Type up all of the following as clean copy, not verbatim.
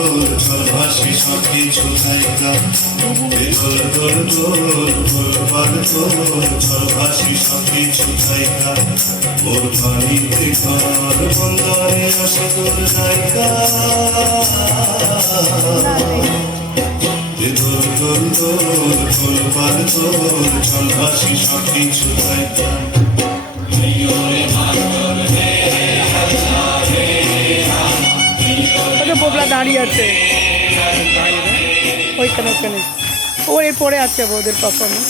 চল ভাসি সব কিছু থাইকা দোল দোল দোল দোল পাল দোল চল ভাসি সব কিছু থাইকা ওর পানিতে ঘর বন্দরে আসে তোর নায়িকা দোল দোল দোল দোল পাল দোল চল ভাসি সব কিছু থাইকা বোবলা দাঁড়িয়ে আছে ওইখানে ওখানে ওর পরে আছে ওদের পারফরমেন্স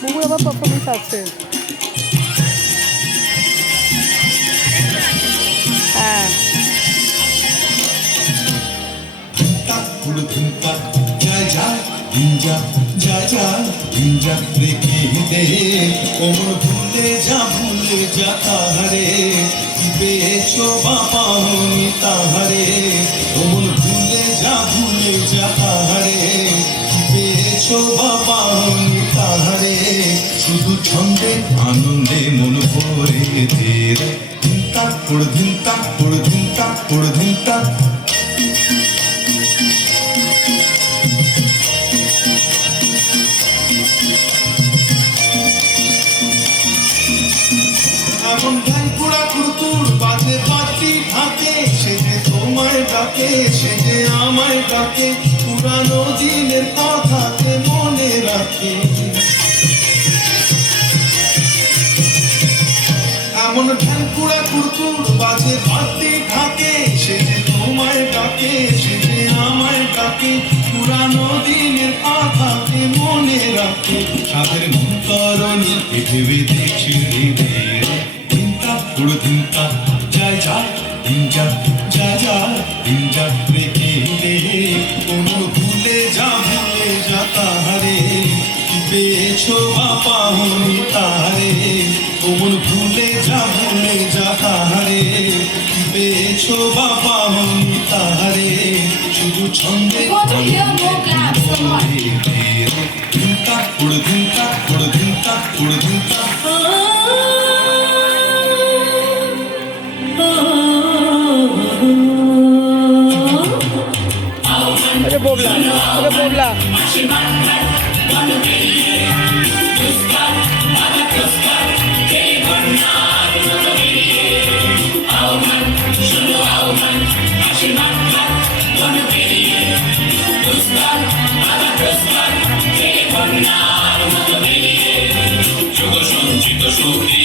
বুবুর আবার পারফরমেন্স আছে হ্যাঁ जा जा जा जा रेखे दे ओमर भूले जा ताहरे बेचो बापा होनी ताहरे ओमर भूले जा ताहरे बेचो बापा होनी ताहरे शुधु छंदे आनंदे मन भरे तेरे धिंता पुड़ धिंता पुड़ धिंता पुड़ धिंता এখন গাই পুরা কুরকুর বাজে পাটি ঢাকে সে যে তোমায় ডাকে সে যে আমায় ডাকে পুরানো দিনের কথাতে মনে রাখে এমন ঢাই পুরা কুরকুর বাজে পাটি ঢাকে সে যে তোমায় ডাকে সে যে আমায় ডাকে পুরানো দিনের কথাতে মনে রাখে সাদের মন করণী পৃথিবী দেখছি पुड़ धिंता जा जा धिंजा जा जा धिंजा रेखे ले ओमन भूले जा ताहरे बेचो बापा होनी ताहरे ओमन भूले जा ताहरे बेचो बापा होनी ताहरे शुधु छंदे धिंता पुड़ धिंता पुड़ धिंता पुड़ धिंता বোবলা বোবলা সঞ্চিত শক্তি